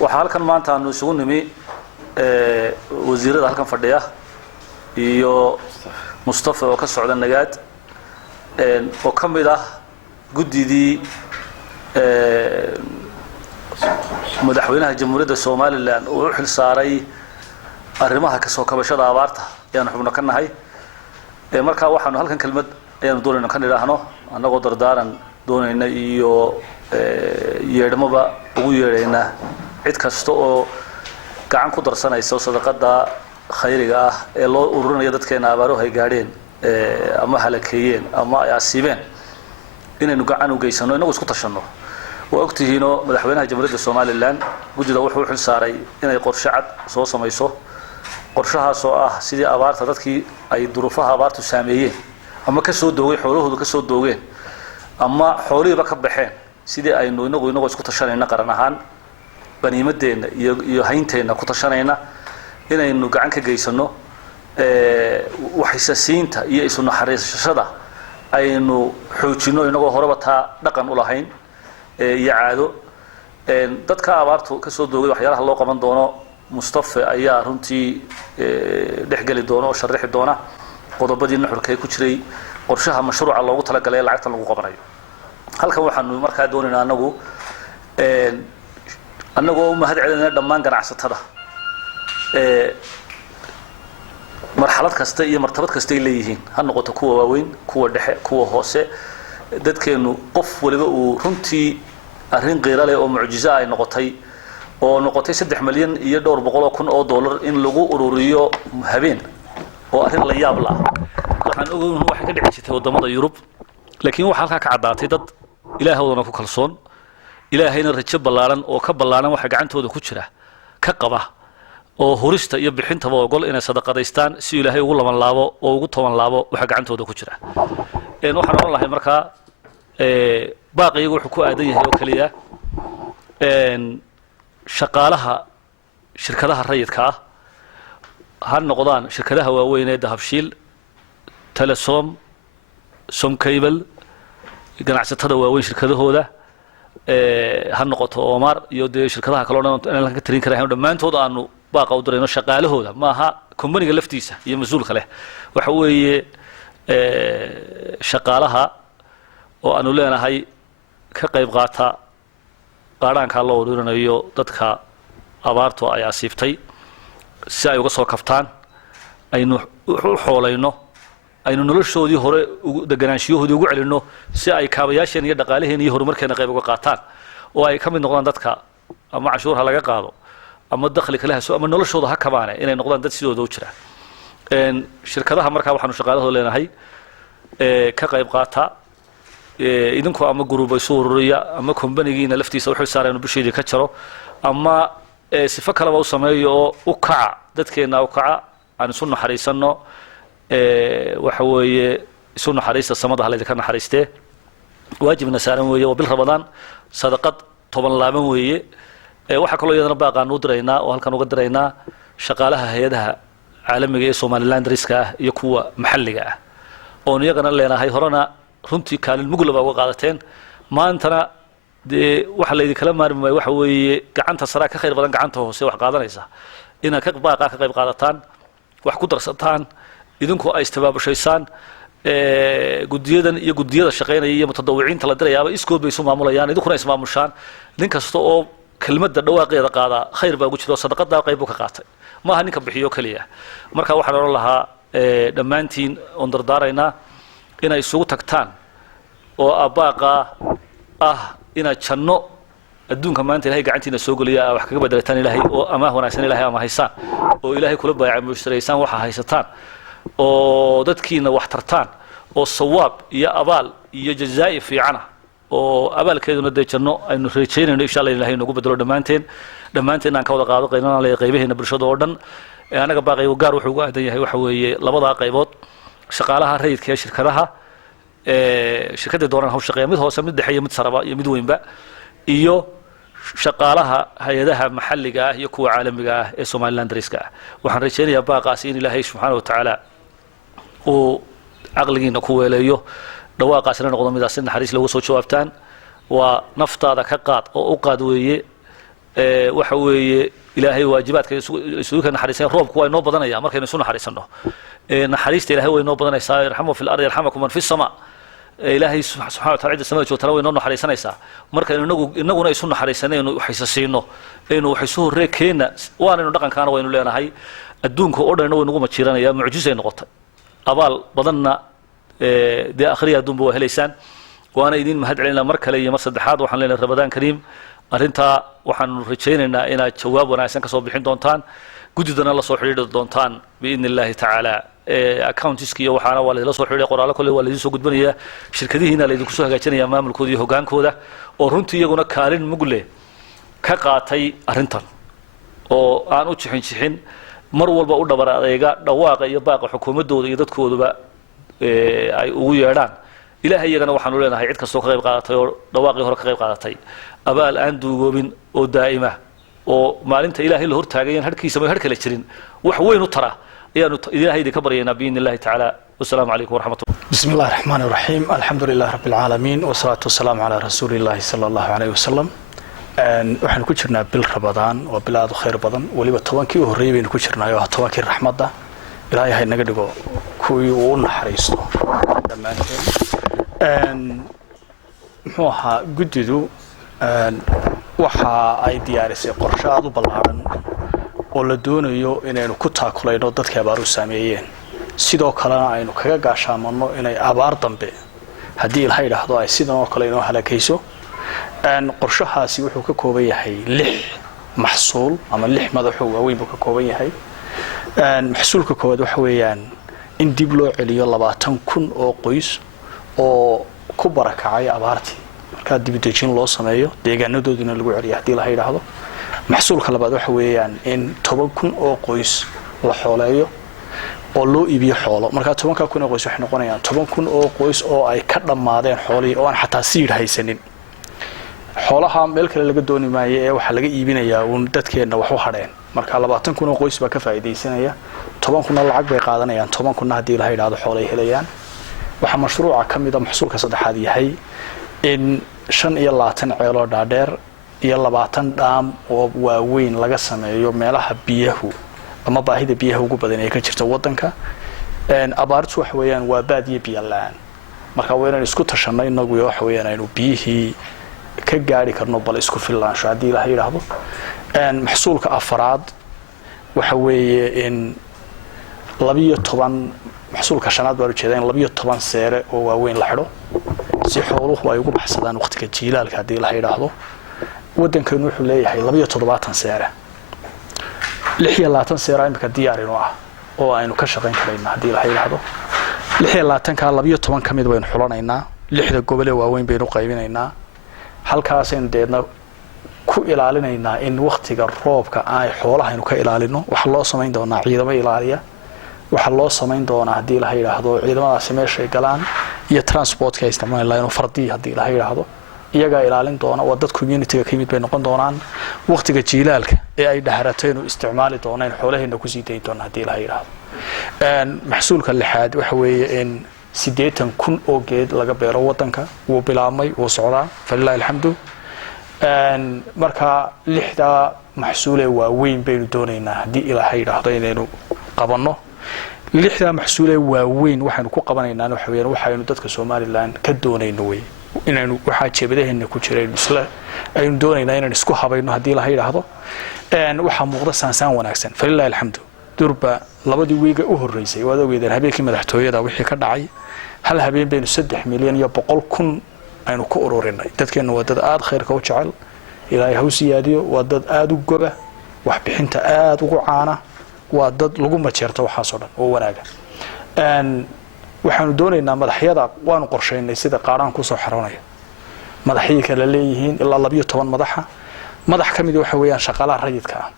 وحالكن maanta aanu isugu nimi wasiirada halkan fadhiya iyo Mustafa oo ka socda nagaad oo kamid ah gudidii madaxweynaha jamhuuriyadda Soomaaliland oo xil saaray arrimaha ka soo kabashada abaarta ayaan xubno ka nahay marka waxaanu halkan kelmad ayaan doonayna kan ilaahno anagoo dardaaran doonayna iyo yeedhmaba ugu yeedhayna cid kasta oo gacan ku darsanaysa sadaqada khayriga ah ee loo ururinayo dadkeena abaaruhu ay gaadheen ama halakeeyeen ama ay asiibeen inaynu gacan u geysano inagu isku tashano waa ogtihiino madaxweynaha jamhuuriyadda Soomaaliland gudida wuxuu xil saaray inay qorshe cad soo samayso qorshahaas oo ah sidii abaarta dadkii ay duruufaha abaartu saameeyeen ama ka soo doogay xoolahoodu ka soo doogeen ama xoolihiiba ka baxeen sidii aynu inagu isku tashanayna qaran ahaan baniimadeena iyo haynteena ku tashanayna inaynu gacan ka geysano waxisasiinta iyo isu naxariisashada aynu xoojino inagoo horeba taa dhaqan u lahayn iyo caado dadka abaartu ka soo doogay waxyaalaha loo qaban doono Mustafa ayaa runtii dhexgali doono oo sharaxi doona qodobadii nuxurka ku jiray qorshaha mashruuca loogu talagalay lacagta lagu qabanayo halkan waxaanu markaa doonaynaa anagoo mahad celinayna dhammaan ganacsatada marxalad kasta iyo martabad kasta ay leeyihiin ha noqoto kuwa waaweyn kuwa dhexe kuwa hoose dadkeenu qof waliba uu runtii arrin qeyra leh oo mucjiso ay noqotay oo noqotay 3 milyan iyo dhowr boqol oo kun oo dollar in lagu ururiyo habeen oo arrin la yaab la waxaan ogahay waxa ka dhacay wadamada Yurub laakiin waxa halka ka cadaatay dad ilaahoodana ku kalsoon ilaahayna rajo ballaaran oo ka ballaaran waxa gacantooda ku jira ka qaba oo hurista iyo bixintaba ogol inay sadaqadaystaan si ilaahay ugu laban laabo oo ugu toban laabo waxa gacantooda ku jira waxaan oran lahay marka baaqiga wuxuu ku aadan yahay oo kaliya shaqaalaha shirkadaha rayidka ah ha noqdaan shirkadaha waaweyn ee dahabshiil Telesom Somcable ganacsatada waaweyn shirkadahooda ha noqoto Omar iyo shirkadaha kale oo dhan la ka tirin karaa dhamaantood aanu baaqa u dirayno shaqaalahooda maaha company-ga laftiisa iyo mas'uulka leh waxa weeye shaqaalaha oo aanu leenahay ka qayb qaata qaaraanka loo ururinayo dadka abaartu ay asiibtay si ay uga soo kaftaan aynu xoolayno aynu noloshoodii hore ugu deganaanshiyoodii ugu celino si ay kaabayaasheen iyo dhaqaalaheen iyo horumarkeena qayb uga qaataan oo ay ka mid noqdaan dadka ama cashuurha laga qaado ama dakhli kale ama noloshooda ha kabaane inay noqdaan dad sidooda u jira shirkadaha markaa waxaanu shaqaalahooda leenahay ka qayb qaata idinku ama group ay soo ururiya ama company-giina laftiisa wuxuu saarayno bisheedii ka jaro ama sifa kale oo sameeyo oo u kaca dadkeena u kaca aan isu naxariisano waxa weeye isu naxariista samada halay ka naxariistee waajibna saaran weeye oo bil Ramadaan sadaqad 10 laaban weeye waxa kale oo iyadana baaqaan u diraynaa oo halkan uga diraynaa shaqaalaha hay'adaha caalamiga ee Soomaaliland riska ah iyo kuwa maxalliga ah oo iyagana leenahay horena runtii kaalin muglaba uga qaadateen maantana waxa la idin kala maarmay waxa weeye gacanta sare ka khayr badan gacanta hoose wax qaadanaysa inaad ka baaqa ka qayb qaadataan wax ku darsataan idinku ay istibaabashaysaan gudiyadan iyo gudiyada shaqeynaya iyo mutadawiciinta la dirayaaba iskood bay isu maamulayaan idinkuna ismaamushaan nin kasta oo kelmadda dhawaaqeeda qaada khayr baa ugu jiro sadaqada qayb ka qaatay ma aha ninka bixiyo kaliya marka waxaan oran lahaa dhammaantiin on dardaaraynaa inay isugu tagtaan oo abaaqa ah ina janno adduunka maanta ilaahay gacantiina soo galiya wax kaga badalataan ilaahay oo ama wanaagsan ilaahay ama haysaan oo ilaahay kula baayacay mushtareysaan waxa haysataan oo dadkiina wax tartaan oo sawaab iyo abaal iyo jazaa'i fiicana oo abaalkeeduna janno aynu reejeynayno insha Allah ilaahay nagu bedelo dhamaanteen aan ka wada qaado qeynana leeyahay qaybaheena bulshada oo dhan anaga baaqayo gaar wuxuu ugu aadan yahay waxa weeye labada qaybood shaqaalaha rayidka ee shirkadaha shirkada doonaan haw shaqeeya mid hoose mid dhexe iyo mid saraba iyo mid weynba iyo shaqaalaha hay'adaha maxalliga ah iyo kuwa caalamiga ah ee Soomaaliland riska ah waxaan rajaynayaa baaqaasi in Ilaahay subhanahu wa ta'ala oo aqligiina ku weeleeyo dhawaaqaasina noqdo midaas naxariis lagu soo jawaabtaan waa naftaada ka qaad oo u qaad weeye waxa weeye ilaahay waajibaadka isugu ka naxariisay roobku waa inoo badanaya markaynu isu naxariisano naxariista ilaahay way inoo badanaysaa yarhamu fil ardi yarhamukum man fis sama ilaahay subhanahu wa ta'ala samada joogtana way inoo naxariisanaysaa markaynu inaguna isu naxariisanayno waxaysa siino inuu waxaysu horeekeena waanaynu dhaqankaana waynu leenahay adduunka oo dhan way nagu majiranaya mucjisay noqotay abaal badanna akhriya adduunba waa helaysaan waana idin mahad celinaa mar kale iyo mar saddexaad waxaan leenahay Ramadaan Kariim arrinta waxaan rajaynaynaa inaad jawaab wanaagsan ka soo bixin doontaan gudidana la soo xiriiri doontaan biidnillaahi tacaala accountiska iyo waxaana waa la soo xiriiray qoraalo kale waa la soo gudbinayaa shirkadihiina la idinku soo hagaajinayaa maamulkooda iyo hogaankooda oo runtii iyaguna kaalin mugle ka qaatay arrintan oo aan u jixin mar walba u dhabar adeega dhawaaqa iyo baaqa xukuumadooda iyo dadkooduba ay ugu yeedhaan ilaahay iyagana waxaanu leenahay cid kastoo ka qayb qaadatay oo dhawaaqii hore ka qayb qaadatay abaal aan duugoobin oo daa'ima oo maalinta ilaahay la hortaagayan harkiisa ma har kale jirin wax weyn u tara ayaanu ilaahay idinka baryaynaa biidnillaahi tacaala wasalaamu calaykum waraxmatullah بسم الله الرحمن الرحيم الحمد لله رب العالمين والصلاة والسلام على رسول الله صلى الله عليه وسلم waxaan ku jirnaa bil Ramadaan oo bil aad u khayr badan waliba 10kii horeeyay baynu ku jirnaa oo 10kii raxmadda ilaahay naga dhigo kuwii uu naxariisto dhamaanteen muxuu ahaa gudidu waxa ay diyaarisay qorshe aad u ballaaran oo la doonayo inaynu ku taakulayno dadka abaar u saameeyeen sidoo kalena aynu kaga gaashaamano inay abaar dambe haddii ilaahay yiraahdo ay sidoo kale inoo halakayso qorshahaasi wuxuu ka kooban yahay 6 maxsuul ama 6 madax oo waaweyn buu ka kooban yahay maxsuulka koowaad waxa weeyaan in dib loo celiyo 20,000 oo qoys oo ku barakacay abaartii marka dib u dejin loo sameeyo deegaanadoodina lagu celiyo haddii ilaahay yiraahdo maxsuulka labaad waxa weeyaan in 10,000 oo qoys la xooleeyo oo loo iibiyo xoolo marka 10,000 oo qoys waxay noqonayaan 10,000 oo qoys oo ay ka dhamaadeen xoolihii oo aan xataa siir haysanin xoolaha meel kale laga dooni maayo ee waxa laga iibinayaa uun dadkeena wax u hadheen marka 20,000 oo qoys baa ka faa'iideysanaya 10,000 lacag bay qaadanayaan 10,000 haddii ilaahay yiraahdo xoolo ay helayaan waxa mashruuca kamida maxsuulka saddexaad yahay in 25 ceelo dhaadheer iyo 20 dhaam oo waaweyn laga sameeyo meelaha biyaha ama baahida biyaha ugu badan ee ka jirta wadanka abaartu wax weeyaan waa baadiye biyo la'aan marka weeyaan isku tashanay inagu wax weeyaan aynu biyihii ka gaari karno bal isku filaansho haddii ilaahay yiraahdo maxsuulka afraad waxa weeye in 12 maxsuulka shanaad baa ujeedaan 12 seere oo waaweyn la xidho si xooluhu ay ugu baxsadaan waqtiga jiilaalka haddii ilaahay yiraahdo wadankeenu wuxuu leeyahay 12 seere 26 seere imika diyaarino ah oo aynu ka shaqayn karayna haddii ilaahay yiraahdo 26 ka 12 kamid waynu xulanaynaa 6 gobol ee waaweyn baynu qaybinaynaa halkaas in deedna ku ilaalinaynaa in waqtiga roobka ay xoolaha aynu ka ilaalino waxa loo sameyn doonaa ciidamo ilaaliya waxa loo sameyn doonaa haddii ilaahay yiraahdo ciidamadaasi meesha ay galaan iyo transportka ay isticmaalaan inuu fardii haddii ilaahay yiraahdo iyaga ilaalin doona waa dad community-ga ka yimid bay noqon doonaan waqtiga jiilaalka ee ay dhaharateen oo isticmaali doonaan xoolaheena ku sii deyn doona haddii ilaahay yiraahdo maxsuulka lixaad waxa weeye in 80,000 oo geed laga beero wadanka uu bilaabmay uu socdaa falillahi alhamdu marka 6 maxsuul ee waaweyn baynu doonaynaa haddii ilaahay yiraahdo inaynu qabanno 6 maxsuul ee waaweyn waxaanu ku qabanaynaa waxa weeyaan waxaanu dadka Soomaaliland ka doonayno way inaynu waxa jeebadaheena ku jireen isla aynu doonaynaa inaan isku habayno haddii ilaahay yiraahdo waxa muuqda saansaan wanaagsan falillahi alhamdu durba labadii wiiga u horeysay wada weedaan habeenkii madaxtooyada wixii ka dhacay hal habeen baynu 3 milyan iyo 100,000 aynu ku ururinay dadkeena waa dad aad khayrka u jecel ilaahay ha u siyaadiyo waa dad aad u goba wax bixinta aad ugu caana waa dad lagu majeerto waxa soo dhan oo wanaaga waxaanu doonaynaa madaxyada waanu qorsheynay sida qaaraan ku soo xaroonaya madaxyada kala leeyihiin ilaa 12 madax kamid waxa weeyaan shaqaalaha rayidka ah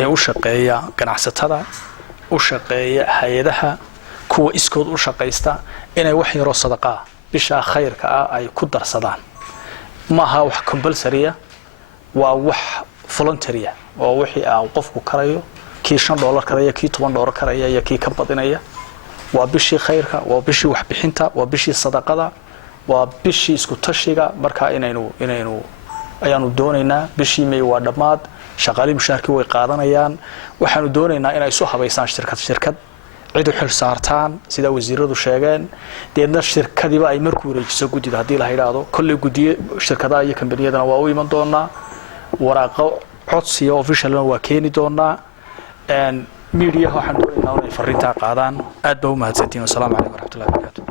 ee u shaqeeya ganacsatada u shaqeeya hay'adaha kuwa iskood u shaqeysta inay wax yaro sadaqa bisha khayrka ah ay ku darsadaan maaha wax compulsory waa wax voluntary oo wixii aan qofku karayo kii $5 karaya kii $10 karaya iyo kii ka badinaya waa bishii khayrka waa bishii wax bixinta waa bishii sadaqada waa bishii isku tashiga marka inaynu ayaanu doonaynaa bishii May waa dhamaad shaqaale mushaarkii way qaadanayaan waxaanu doonaynaa inay soo habeysaan shirkad cid u xil saartaan sida wasiiradu sheegeen deedna shirkadiiba ay markuu wareejiso gudida hadii la yiraahdo kulli gudiye shirkadaha iyo kambaniyadana waa u iman doonaa waraaqo codsiga officialna waa keeni doonaa media waxaan doonaynaa inay fariinta qaadaan aad baa u mahadsantiin. Assalaamu calaykum waraxmatullaahi wabarakaatuh.